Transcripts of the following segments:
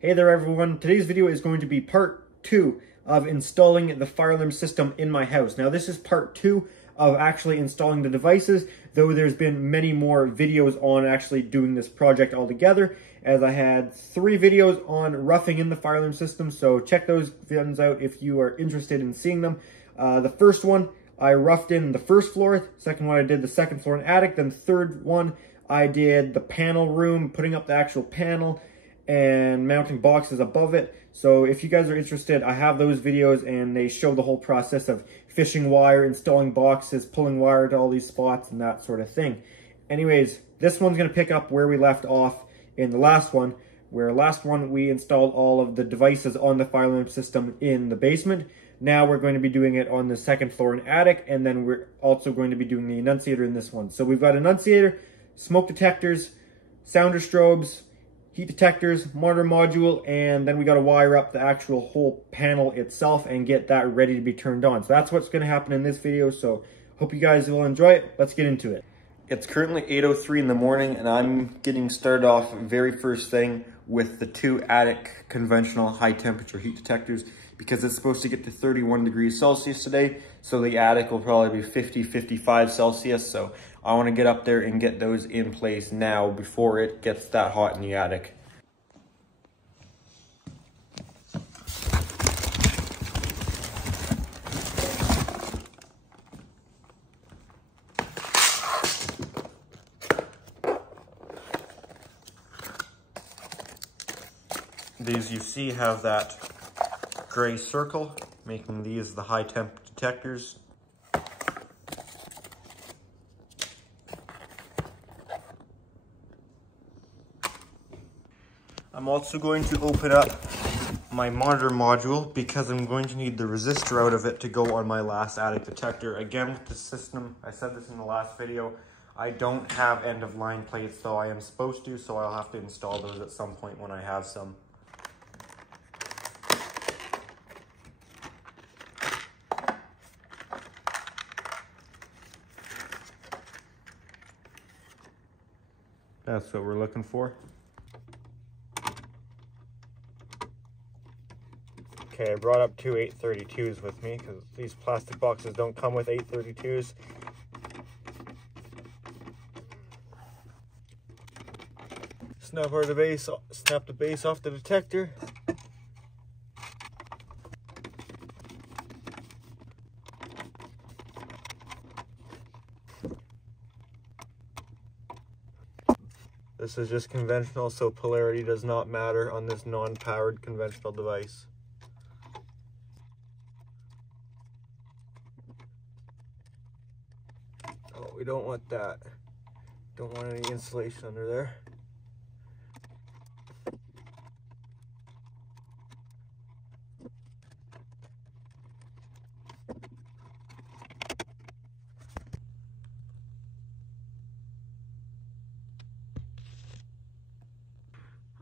Hey there everyone, today's video is going to be part 2 of installing the fire alarm system in my house. Now this is part 2 of actually installing the devices, though there's been many more videos on actually doing this project altogether, as I had 3 videos on roughing in the fire alarm system, so check those videos out if you are interested in seeing them. The first one, I roughed in the first floor, second one I did the second floor and attic, then third one I did the panel room, putting up the actual panel, and mounting boxes above it. So if you guys are interested, I have those videos and they show the whole process of fishing wire, installing boxes, pulling wire to all these spots and that sort of thing. Anyways, this one's going to pick up where we left off in the last one, where last one we installed all of the devices on the fire alarm system in the basement. Now we're going to be doing it on the second floor and attic, and then we're also going to be doing the annunciator in this one. So we've got annunciator, smoke detectors, sounder strobes, heat detectors, monitor module, and then we got to wire up the actual whole panel itself and get that ready to be turned on. So that's what's going to happen in this video, so hope you guys will enjoy it. Let's get into it. It's currently 8:03 in the morning and I'm getting started off very first thing with the 2 attic conventional high temperature heat detectors, because it's supposed to get to 31 degrees Celsius today, so the attic will probably be 50-55 Celsius, so I want to get up there and get those in place now before it gets that hot in the attic. These you see have that gray circle, making these the high temp detectors. I'm also going to open up my monitor module because I'm going to need the resistor out of it to go on my last attic detector. Again, with the system, I said this in the last video, I don't have end of line plates, though I am supposed to, so I'll have to install those at some point when I have some. That's what we're looking for. Okay, I brought up 2 832s with me because these plastic boxes don't come with 832s. Snap the base off the detector. This is just conventional, so polarity does not matter on this non-powered conventional device. Oh, we don't want that. Don't want any insulation under there.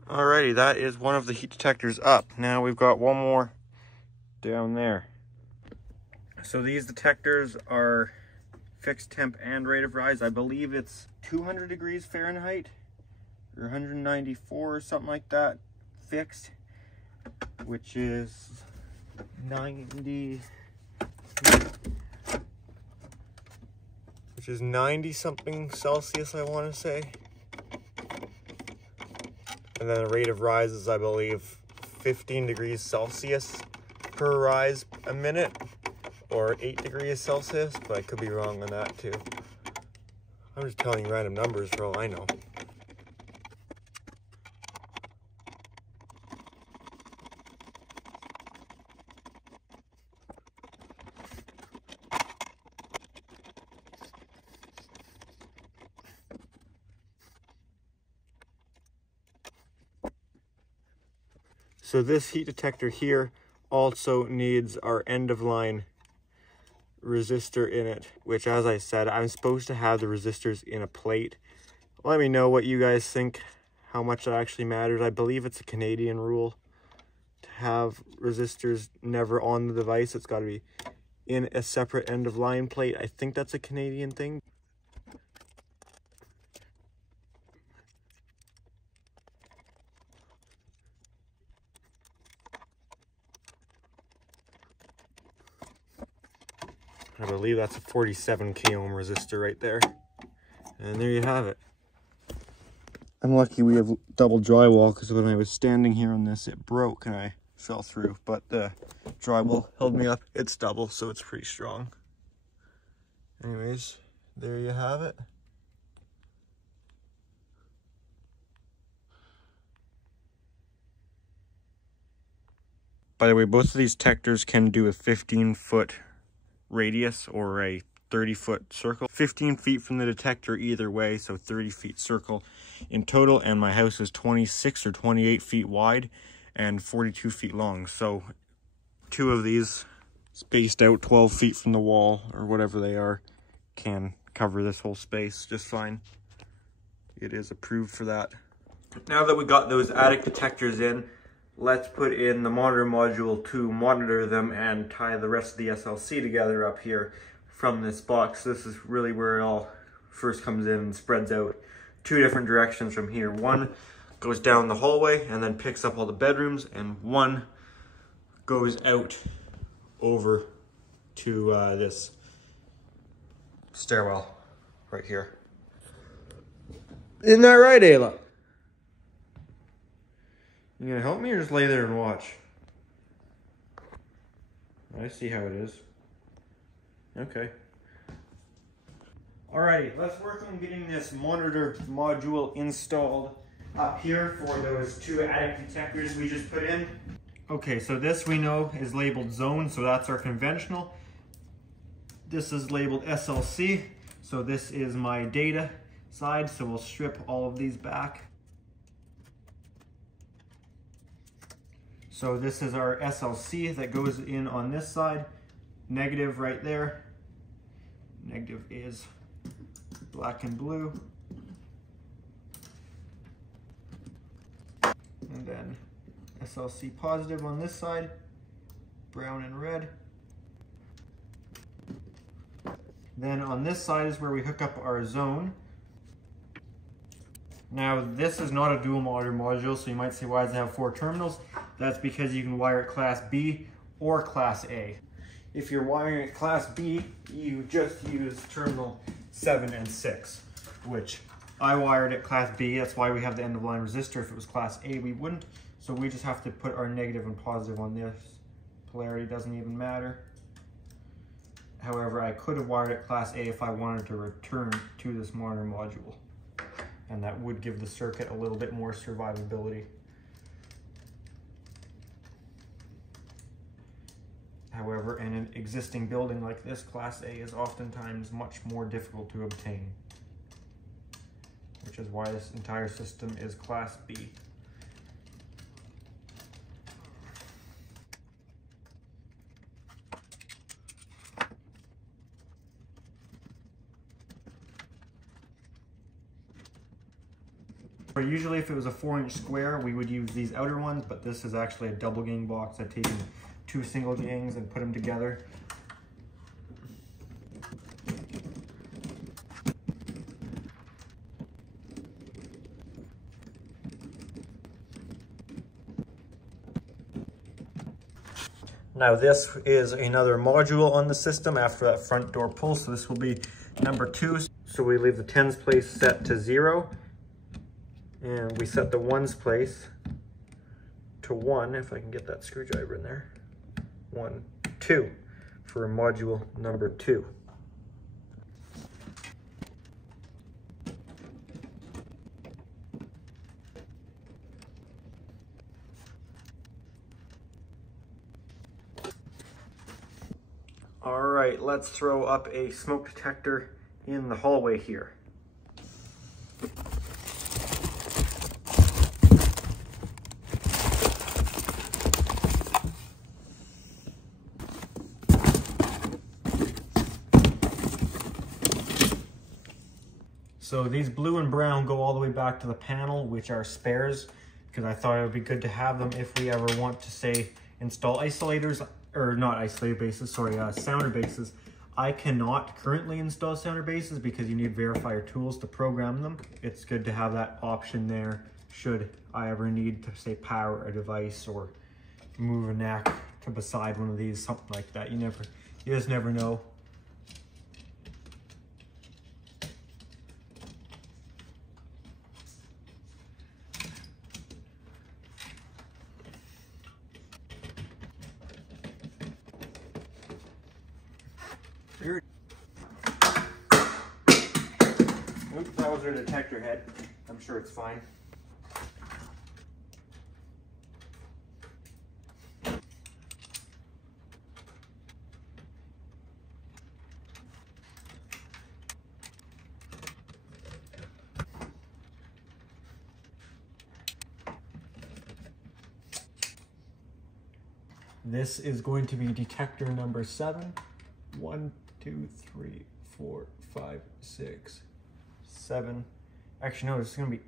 Alrighty, that is one of the heat detectors up. Now we've got one more down there. So these detectors are fixed temp and rate of rise. I believe it's 200 degrees Fahrenheit or 194 or something like that fixed, which is 90 something Celsius, I want to say. And then the rate of rise is, I believe, 15 degrees Celsius per rise a minute, or 8 degrees Celsius, but I could be wrong on that too. I'm just telling you random numbers for all I know. So this heat detector here also needs our end of line resistor in it, which, as I said, I'm supposed to have the resistors in a plate. Let me know what you guys think, how much that actually matters. I believe it's a Canadian rule to have resistors never on the device. It's got to be in a separate end of line plate. I think that's a Canadian thing. I believe that's a 47 k ohm resistor right there. And there you have it. I'm lucky we have double drywall, because when I was standing here on this, it broke and I fell through. But the drywall held me up. It's double, so it's pretty strong. Anyways, there you have it. By the way, both of these detectors can do a 15-foot radius or a 30-foot circle. 15 feet from the detector either way, so 30 feet circle in total. And my house is 26 or 28 feet wide and 42 feet long. So 2 of these spaced out 12 feet from the wall or whatever they are can cover this whole space just fine. It is approved for that. Now that we got those attic detectors in, let's put in the monitor module to monitor them and tie the rest of the SLC together up here from this box. This is really where it all first comes in and spreads out 2 different directions from here. One goes down the hallway and then picks up all the bedrooms, and one goes out over to this stairwell right here. Isn't that right, Ayla? You gonna help me or just lay there and watch? I see how it is. Okay. Alrighty, let's work on getting this monitor module installed up here for those 2 attic detectors we just put in. Okay, so this we know is labeled zone, so that's our conventional. This is labeled SLC, so this is my data side, so we'll strip all of these back. So this is our SLC that goes in on this side. Negative right there. Negative is black and blue. And then SLC positive on this side, brown and red. Then on this side is where we hook up our zone. Now this is not a dual monitor module, so you might say, why does it have 4 terminals? That's because you can wire it Class B or Class A. If you're wiring it Class B, you just use terminal 7 and 6, which I wired it Class B. That's why we have the end of line resistor. If it was Class A, we wouldn't. So we just have to put our negative and positive on this. Polarity doesn't even matter. However, I could have wired it Class A if I wanted to return to this monitor module. And that would give the circuit a little bit more survivability. However, in an existing building like this, Class A is oftentimes much more difficult to obtain, which is why this entire system is Class B. Usually if it was a 4-inch square, we would use these outer ones, but this is actually a double gang box. I've taken 2 single gangs and put them together. Now this is another module on the system after that front door pull, so this will be number 2. So we leave the tens place set to 0. And we set the ones place to 1, if I can get that screwdriver in there. 1, 2 for module number 2. All right, let's throw up a smoke detector in the hallway here. So these blue and brown go all the way back to the panel, which are spares, because I thought it would be good to have them if we ever want to, say, install isolators, or not isolator bases, sorry, sounder bases. I cannot currently install sounder bases because you need verifier tools to program them. It's good to have that option there should I ever need to, say, power a device or move a NAC to beside one of these, something like that. You just never know Oops, that was our detector head. I'm sure it's fine. This is going to be detector number 7. 1, 2, 3, 4, 5, 6, 7. Actually, no, this is going to be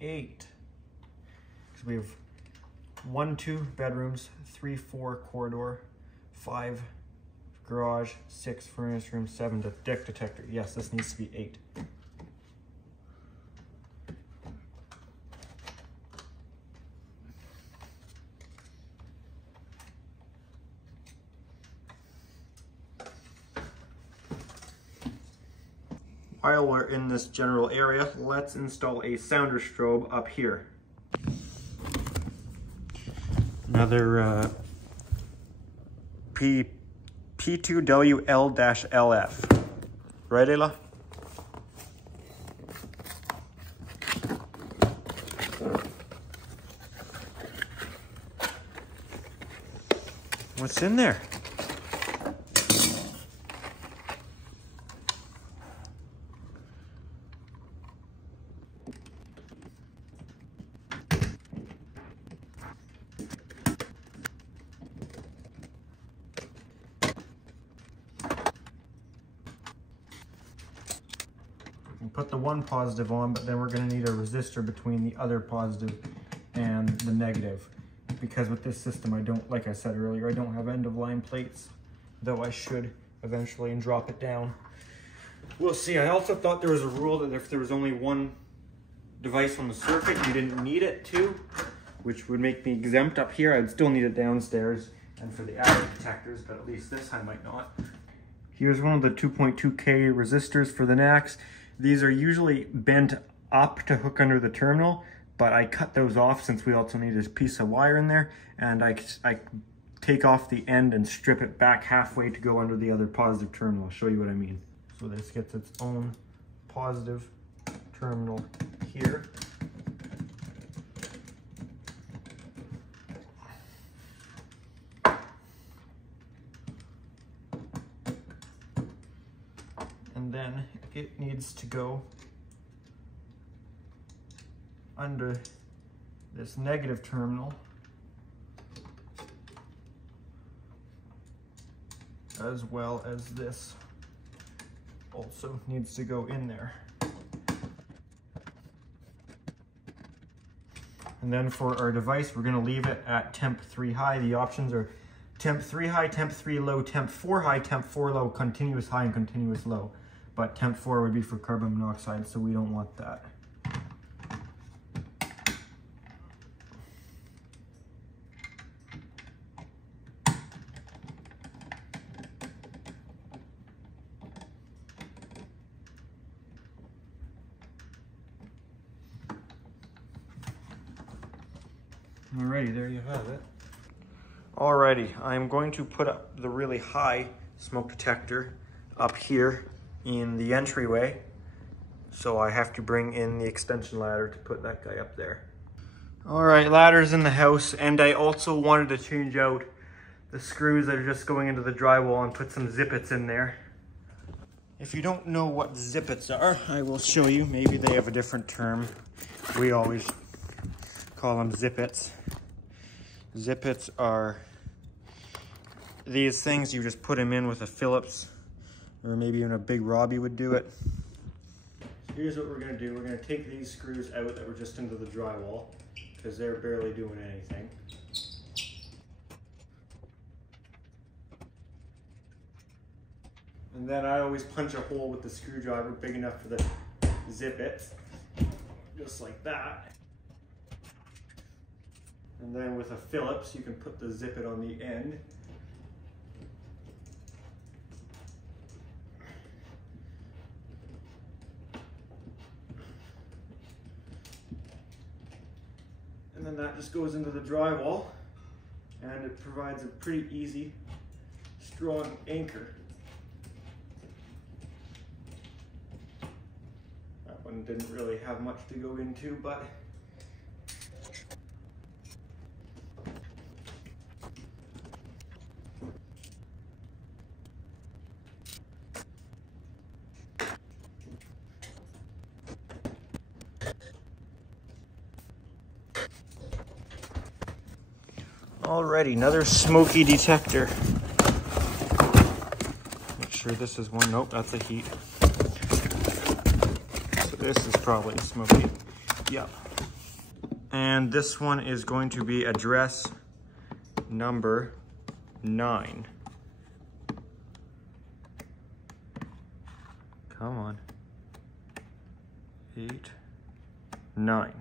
8. Because we have 1, 2 bedrooms, 3, 4 corridor, 5 garage, 6 furnace room, 7 deck detector. Yes, this needs to be 8. While we're in this general area, let's install a sounder strobe up here. Another P2WL-LF. Right, Ayla? What's in there? Put the one positive on, but then we're going to need a resistor between the other positive and the negative, because with this system I don't, like I said earlier, I don't have end-of-line plates, though I should eventually and drop it down. We'll see. I also thought there was a rule that if there was only one device on the circuit, you didn't need it too, which would make me exempt up here. I'd still need it downstairs and for the attic detectors, but at least this I might not. Here's one of the 2.2K resistors for the NACs. These are usually bent up to hook under the terminal, but I cut those off since we also need a piece of wire in there, and I take off the end and strip it back halfway to go under the other positive terminal. I'll show you what I mean. So this gets its own positive terminal here. And then it needs to go under this negative terminal, as well as this also needs to go in there. And then for our device, we're going to leave it at temp 3 high. The options are temp 3 high, temp 3 low, temp 4 high, temp 4 low, continuous high, and continuous low. But temp 4 would be for carbon monoxide, so we don't want that. Alrighty, there you have it. Alrighty, I'm going to put up the really high smoke detector up here in the entryway. So I have to bring in the extension ladder to put that guy up there. Alright, ladder's in the house, and I also wanted to change out the screws that are just going into the drywall and put some zippets in there. If you don't know what zippets are, I will show you. Maybe they have a different term. We always call them zippets. Zippets are these things, you just put them in with a Phillips, or maybe even a big Robbie would do it. So here's what we're going to do. We're going to take these screws out that were just into the drywall, because they're barely doing anything. And then I always punch a hole with the screwdriver big enough for the zippet, just like that. And then with a Phillips, you can put the zippet on the end. And then that just goes into the drywall, and it provides a pretty easy, strong anchor one didn't really have much to go into, but alrighty, another smoky detector. Make sure this is one. Nope, that's a heat. So this is probably smoky. Yep. And this one is going to be address number 9. Come on. 8, 9.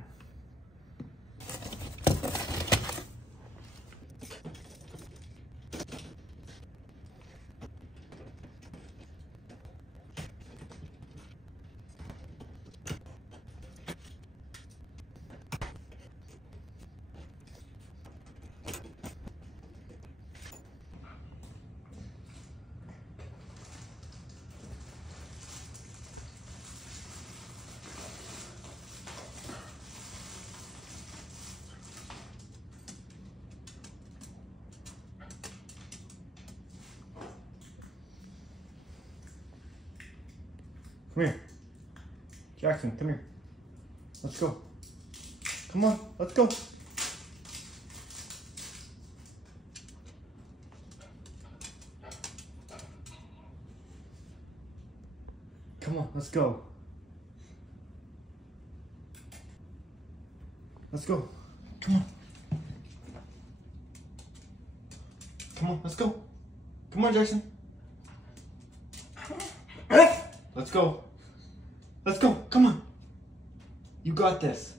Come here. Jackson, come here. Let's go. Come on, let's go. Come on, let's go. Let's go. Come on. Come on, let's go. Come on, Jackson. Let's go. Let's go. Come on. You got this.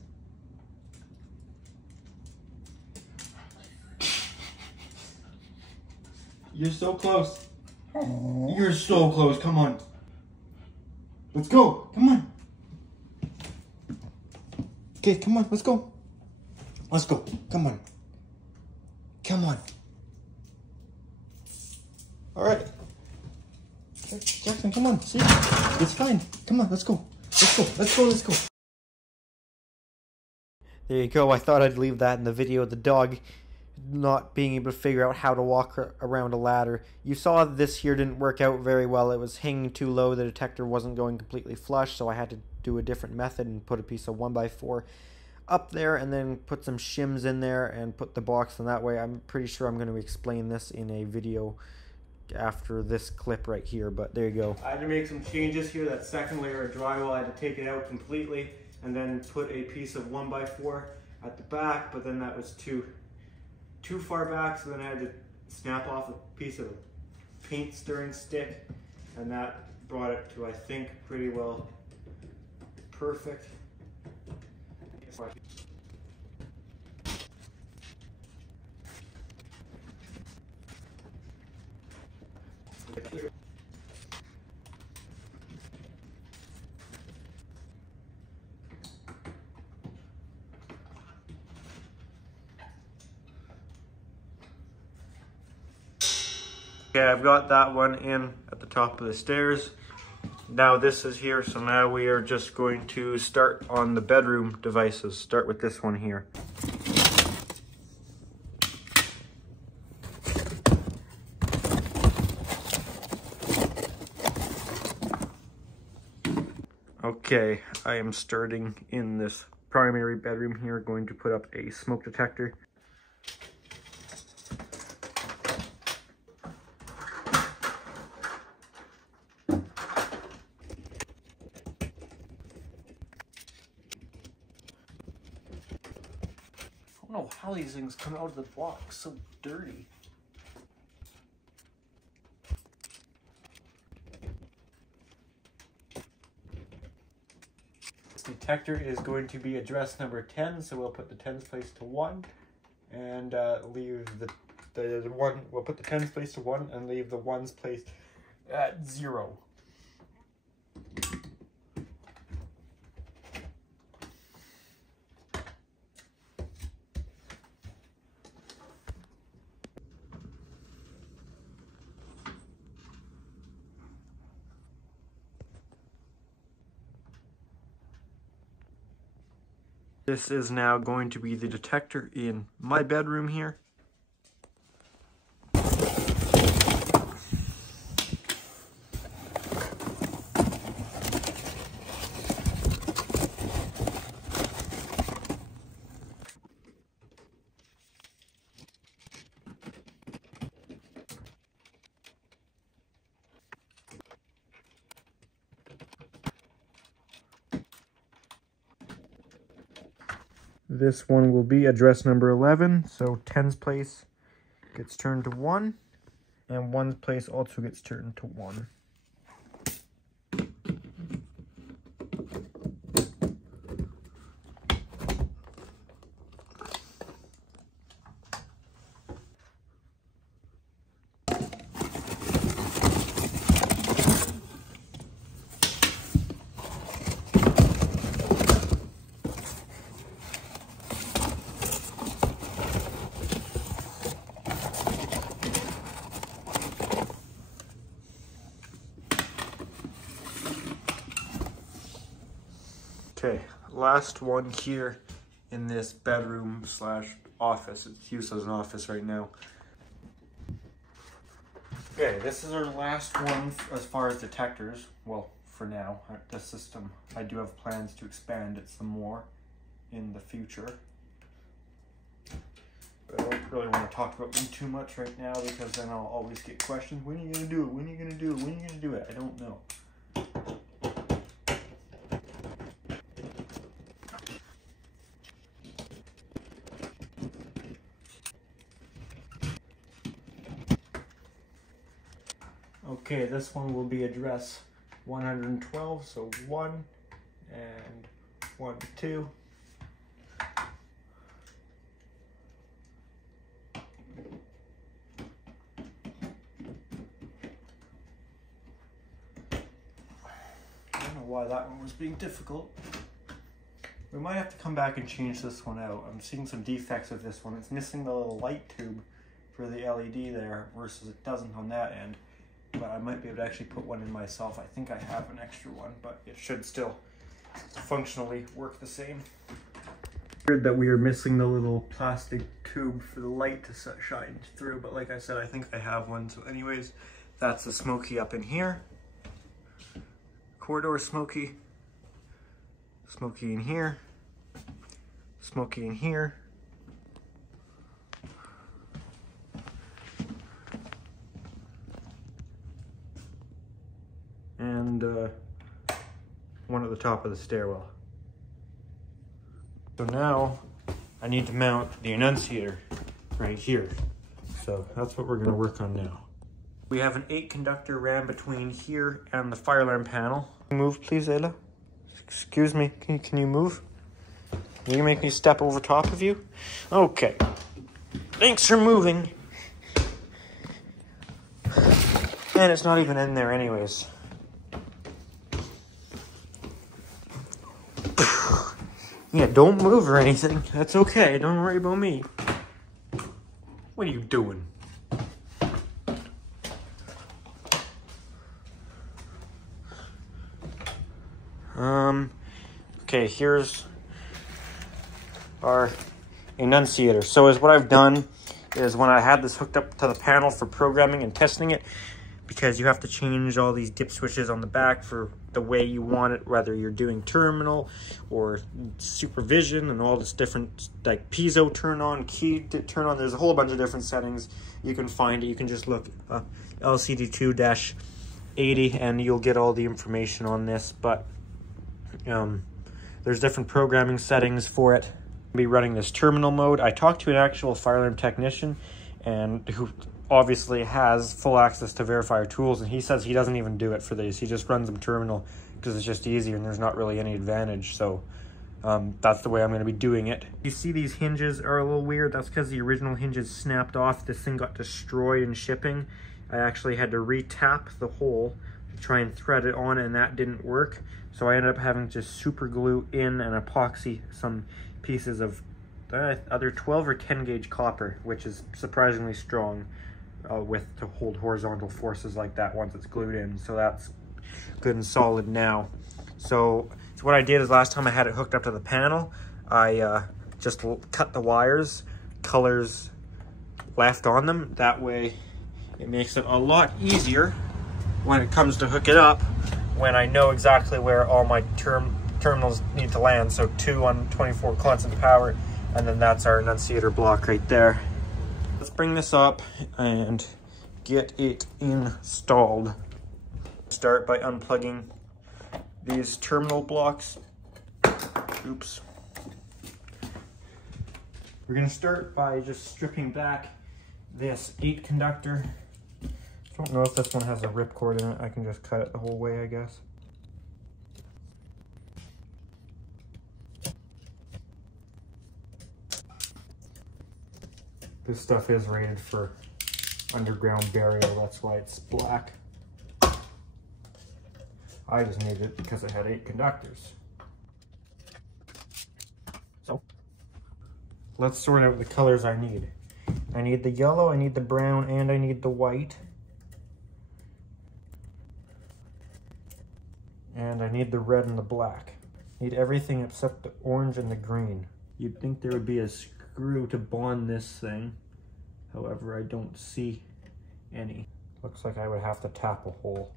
You're so close. You're so close. Come on. Let's go. Come on. Okay, come on. Let's go. Let's go. Come on. Come on. All right. Jackson, come on. See? It's fine. Come on. Let's go. Let's go. Let's go. Let's go. There you go. I thought I'd leave that in the video. The dog not being able to figure out how to walk around a ladder. You saw this here didn't work out very well. It was hanging too low. The detector wasn't going completely flush, so I had to do a different method and put a piece of 1x4 up there and then put some shims in there and put the box in that way. I'm pretty sure I'm going to explain this in a video after this clip right here, but there you go. I had to make some changes here. That second layer of drywall, I had to take it out completely and then put a piece of 1x4 at the back, but then that was too far back, so then I had to snap off a piece of paint stirring stick, and that brought it to, I think, pretty well perfect. Okay, I've got that one in at the top of the stairs. Now this is here, so now we are just going to start on the bedroom devices. Start with this one here. Okay, I am starting in this primary bedroom here, going to put up a smoke detector. I don't know how these things come out of the box so dirty. This detector is going to be address number 10, so we'll put the tens place to 1 and leave the 1. We'll put the tens place to 1 and leave the ones placed at 0. This is now going to be the detector in my bedroom here. This one will be address number 11, so 10's place gets turned to 1, and 1's place also gets turned to 1. Okay, last one here in this bedroom slash office. It's used as an office right now. Okay, this is our last one as far as detectors. Well, for now, the system, I do have plans to expand it some more in the future. But I don't really want to talk about them too much right now because then I'll always get questions. When are you going to do it? When are you going to do it? When are you going to do it? I don't know. Okay, this one will be address 112, so 1 and 1, 2. I don't know why that one was being difficult. We might have to come back and change this one out. I'm seeing some defects with this one. It's missing the little light tube for the LED there versus it doesn't on that end. But I might be able to actually put one in myself. I think I have an extra one, but it should still functionally work the same. Weird that we are missing the little plastic tube for the light to shine through, but like I said, I think I have one. So anyways, that's the Smoky up in here. Corridor Smoky. Smoky in here. Smoky in here. And one at the top of the stairwell. So now I need to mount the annunciator right here. So that's what we're going to work on now. We have an 8 conductor ran between here and the fire alarm panel. Move please, Ayla. Excuse me, can you move? Can you make me step over top of you? Okay. Thanks for moving. And it's not even in there anyways. Yeah, don't move or anything. That's okay. Don't worry about me. What are you doing? Okay, here's our annunciator. So what I've done is when I had this hooked up to the panel for programming and testing it, because you have to change all these dip switches on the back for the way you want it, whether you're doing terminal or supervision and all this different, like piezo turn on, key to turn on. There's a whole bunch of different settings. You can find it. You can just look LCD2-80 and you'll get all the information on this. But there's different programming settings for it. I'll be running this terminal mode. I talked to an actual fire alarm technician and who obviously has full access to Verifier tools, and he says he doesn't even do it for these. He just runs them terminal because it's just easier and there's not really any advantage. So that's the way I'm going to be doing it. You see these hinges are a little weird. That's because the original hinges snapped off. This thing got destroyed in shipping. I actually had to re-tap the hole to try and thread it on, and that didn't work. So I ended up having to super glue in and epoxy some pieces of either 12 or 10 gauge copper, which is surprisingly strong to hold horizontal forces like that once it's glued in. So that's good and solid now. So what I did is last time I had it hooked up to the panel, I just cut the wires, colors left on them. That way it makes it a lot easier when it comes to hook it up, when I know exactly where all my terminals need to land. So 2 on 24 constant power, and then that's our annunciator block right there. Let's bring this up and get it installed. Start by unplugging these terminal blocks. Oops. We're going to start by just stripping back this 8 conductor. I don't know if this one has a ripcord in it. I can just cut it the whole way, I guess. This stuff is rated for underground burial, that's why it's black. I just needed it because it had 8 conductors. So, let's sort out the colors I need. I need the yellow, I need the brown, and I need the white. And I need the red and the black. I need everything except the orange and the green. You'd think there would be a screw to bond this thing. However, I don't see any. Looks like I would have to tap a hole.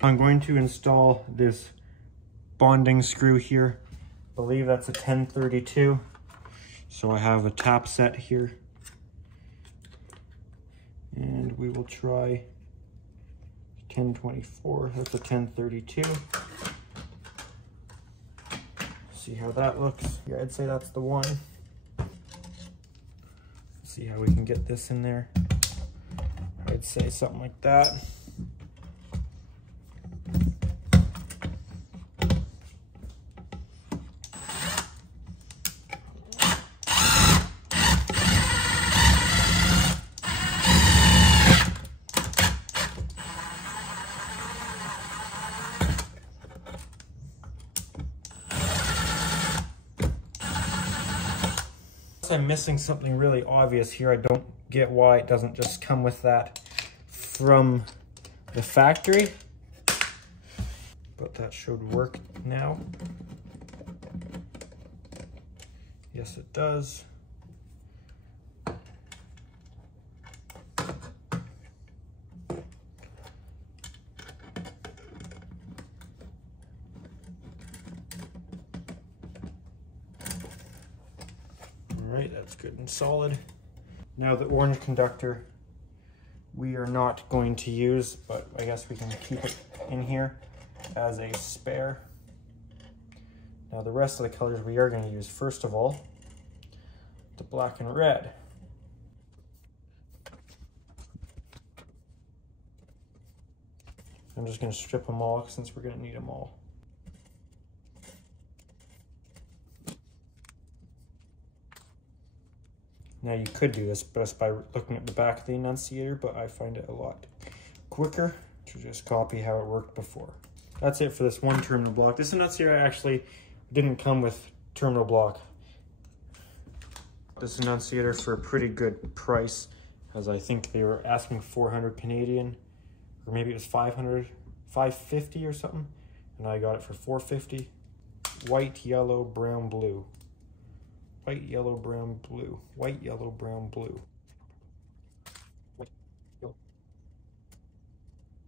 I'm going to install this bonding screw here. I believe that's a 1032. So I have a tap set here. And we will try 1024. That's a 1032. See how that looks. Yeah, I'd say that's the one. See how we can get this in there. I'd say something like that. I'm missing something really obvious here. I don't get why it doesn't just come with that from the factory, but that should work now. Yes, it does. Alright, that's good and solid. Now the orange conductor we are not going to use, but I guess we can keep it in here as a spare. Now the rest of the colors we are going to use. First of all, the black and red. I'm just going to strip them all since we're going to need them all. Now you could do this just by looking at the back of the annunciator, but I find it a lot quicker to just copy how it worked before. That's it for this one terminal block. This annunciator actually didn't come with terminal block. This annunciator for a pretty good price, as I think they were asking 400 Canadian, or maybe it was 550 or something, and I got it for 450. White, yellow, brown, blue. White, yellow, brown, blue. White, yellow, brown, blue. White, yellow,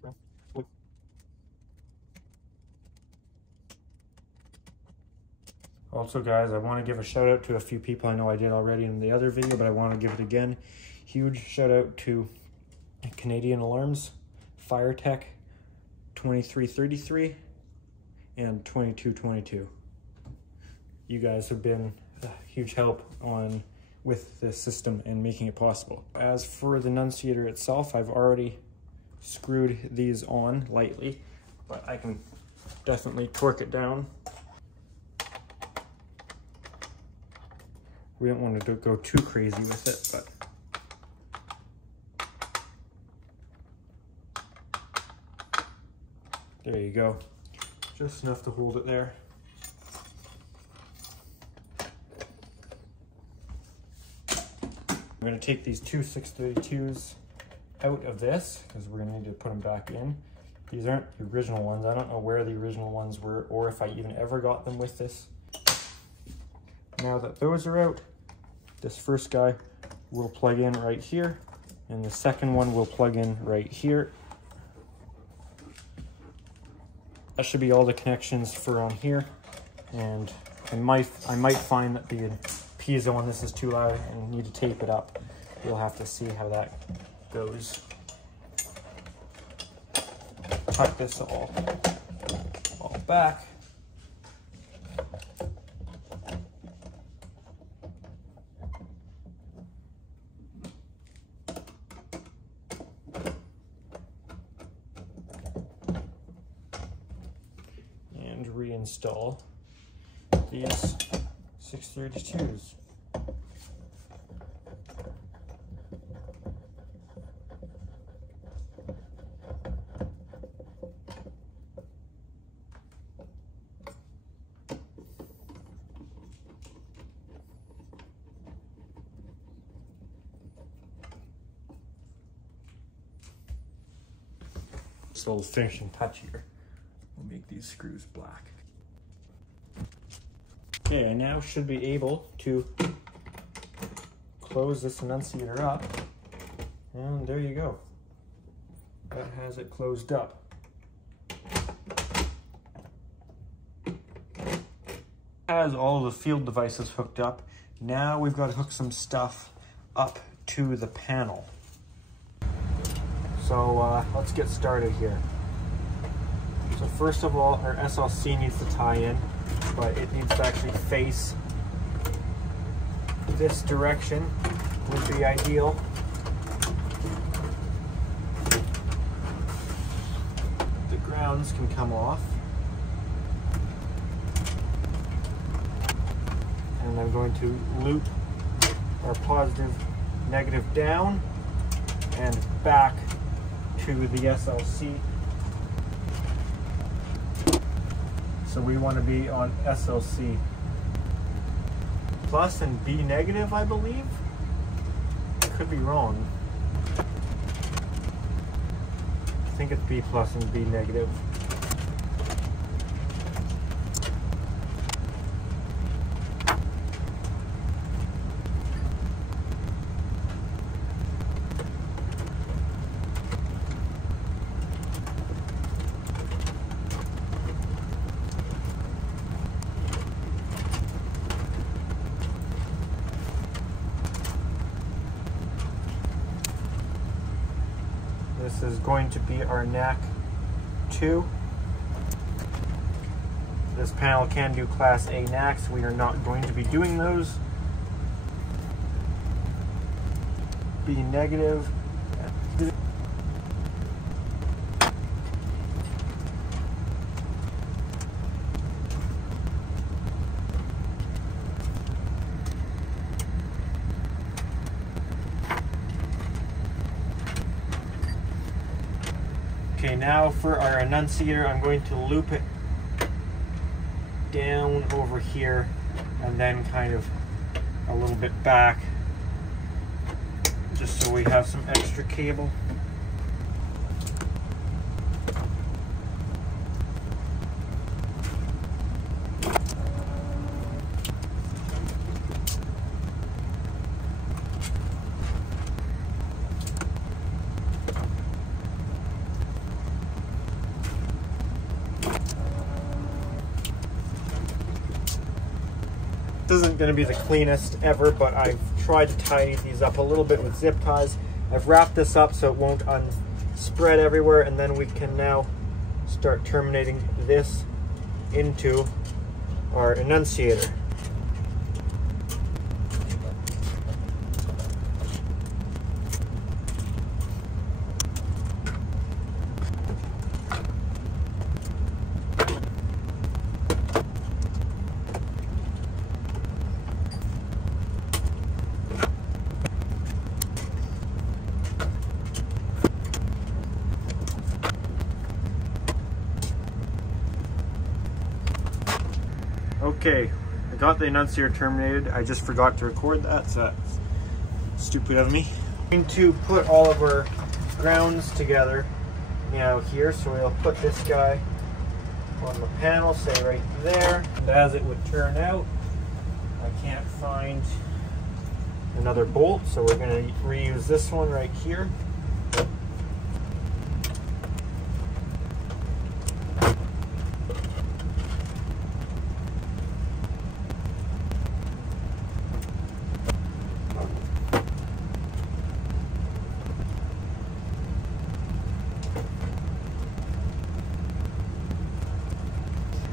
brown, blue. Also, guys, I want to give a shout out to a few people. I know I did already in the other video, but I want to give it again. Huge shout out to Canadian Alarms, FireTech 2333 and 2222. You guys have been a huge help with this system and making it possible. As for the annunciator itself, I've already screwed these on lightly, but I can definitely torque it down. We don't want to go too crazy with it, but there you go. Just enough to hold it there. I'm going to take these two 632s out of this because we're going to need to put them back in. These aren't the original ones. I don't know where the original ones were or if I even ever got them with this. Now that those are out, this first guy will plug in right here, and the second one will plug in right here. That should be all the connections for on here, and I might find that the piezo on this is too loud and need to tape it up. We'll have to see how that goes. Cut this all back. And reinstall these 632s. This little finishing touch here will make these screws black. Okay, I now should be able to close this annunciator up, and there you go. That has it closed up. Has all of the field devices hooked up. Now we've got to hook some stuff up to the panel. So let's get started here. So first of all, our SLC needs to tie in, but it needs to actually face this direction would be ideal. The grounds can come off. And I'm going to loop our positive, negative down and back to the SLC. So we want to be on SLC plus and B negative, I believe. I could be wrong. I think it's B plus and B negative. This is going to be our NAC 2. This panel can do Class A NACs. We are not going to be doing those. B negative. Okay, now for our annunciator, I'm going to loop it down over here and then kind of a little bit back, just so we have some extra cable. This isn't going to be the cleanest ever, but I've tried to tidy these up a little bit with zip ties. I've wrapped this up so it won't spread everywhere, and then we can now start terminating this into our annunciator. Okay, I got the annunciator terminated. I just forgot to record that, so that's stupid of me. I'm going to put all of our grounds together now here, so we'll put this guy on the panel, say right there. And as it would turn out, I can't find another bolt, so we're going to reuse this one right here.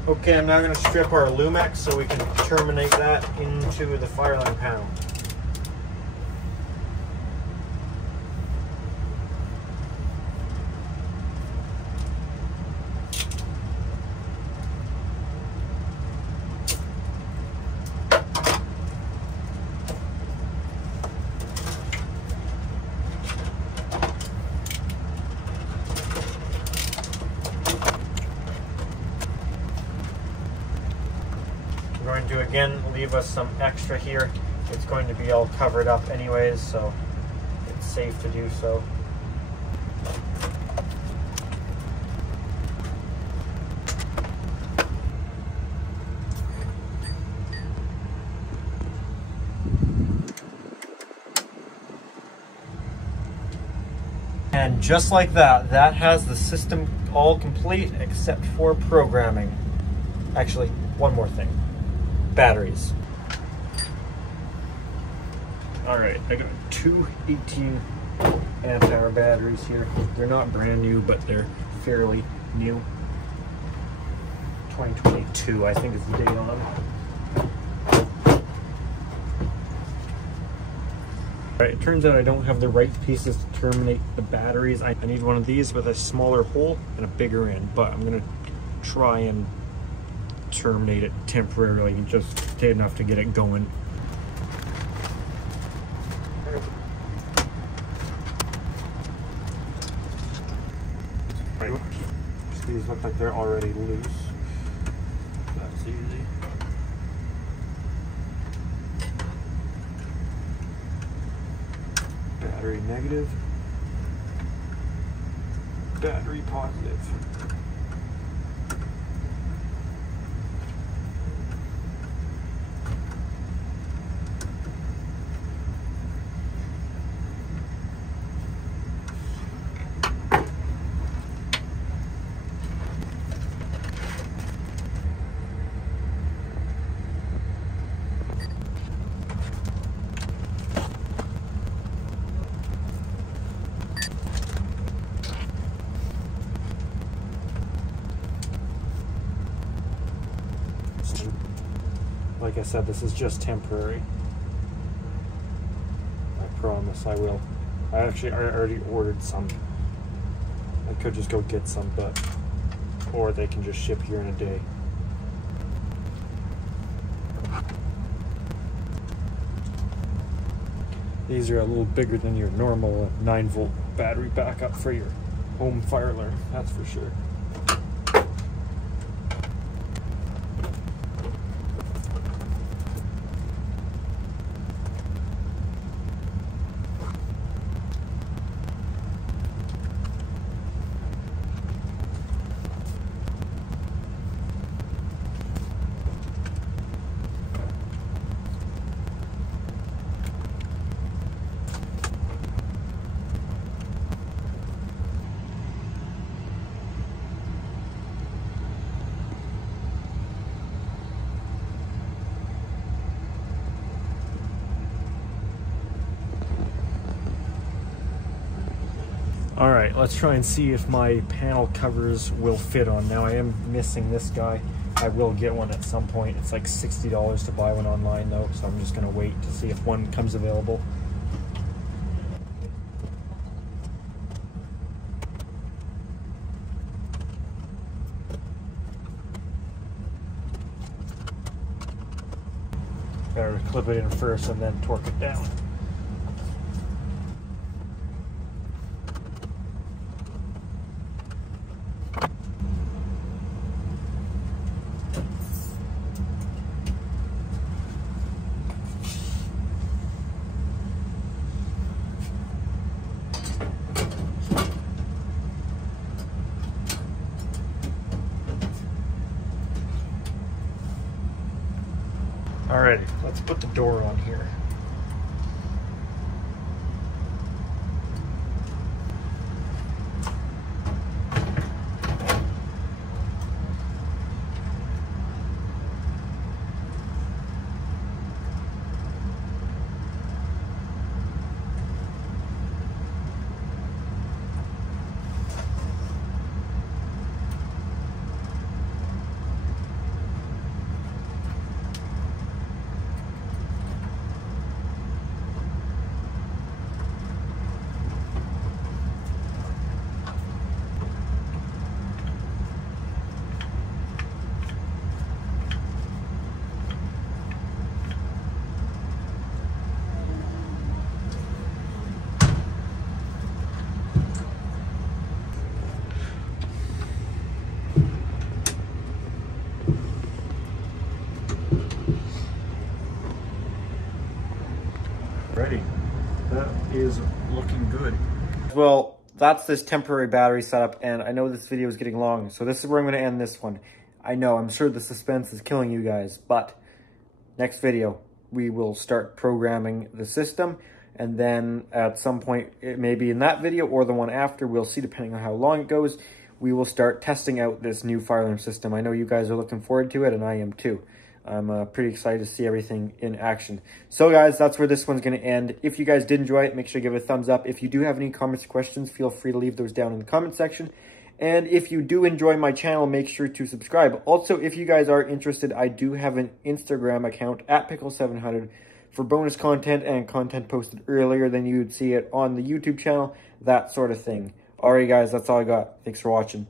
Okay, I'm now going to strip our Lumex so we can terminate that into the fire alarm panel. Going to again leave us some extra here. It's going to be all covered up anyways, so it's safe to do so. And just like that, that has the system all complete except for programming. Actually, one more thing. Batteries. All right, I got two 18 amp hour batteries here. They're not brand new, but they're fairly new. 2022, I think is the date on them. All right, it turns out I don't have the right pieces to terminate the batteries. I need one of these with a smaller hole and a bigger end, but I'm gonna try and terminate it temporarily, just enough to get it going. Right. These look like they're already loose. That's easy. Battery negative. Battery positive. Like I said, this is just temporary. I promise I will. I already ordered some. I could just go get some, but or they can just ship here in a day. These are a little bigger than your normal 9-volt battery backup for your home fire alarm, that's for sure. All right, let's try and see if my panel covers will fit on. Now I am missing this guy. I will get one at some point. It's like $60 to buy one online though, so I'm just gonna wait to see if one comes available. Better clip it in first and then torque it down. Alrighty, let's put the door on here. Ready. That is looking good. Well, that's this temporary battery setup, and I know this video is getting long, so this is where I'm going to end this one. I know, I'm sure the suspense is killing you guys, but next video, we will start programming the system, and then at some point, it may be in that video or the one after, we'll see depending on how long it goes, we will start testing out this new fire alarm system. I know you guys are looking forward to it, and I am too. I'm pretty excited to see everything in action. So guys, that's where this one's going to end. If you guys did enjoy it, make sure to give it a thumbs up. If you do have any comments or questions, feel free to leave those down in the comment section. And if you do enjoy my channel, make sure to subscribe. Also, if you guys are interested, I do have an Instagram account at Pickle700 for bonus content and content posted earlier than you would see it on the YouTube channel, that sort of thing. Alright guys, that's all I got. Thanks for watching.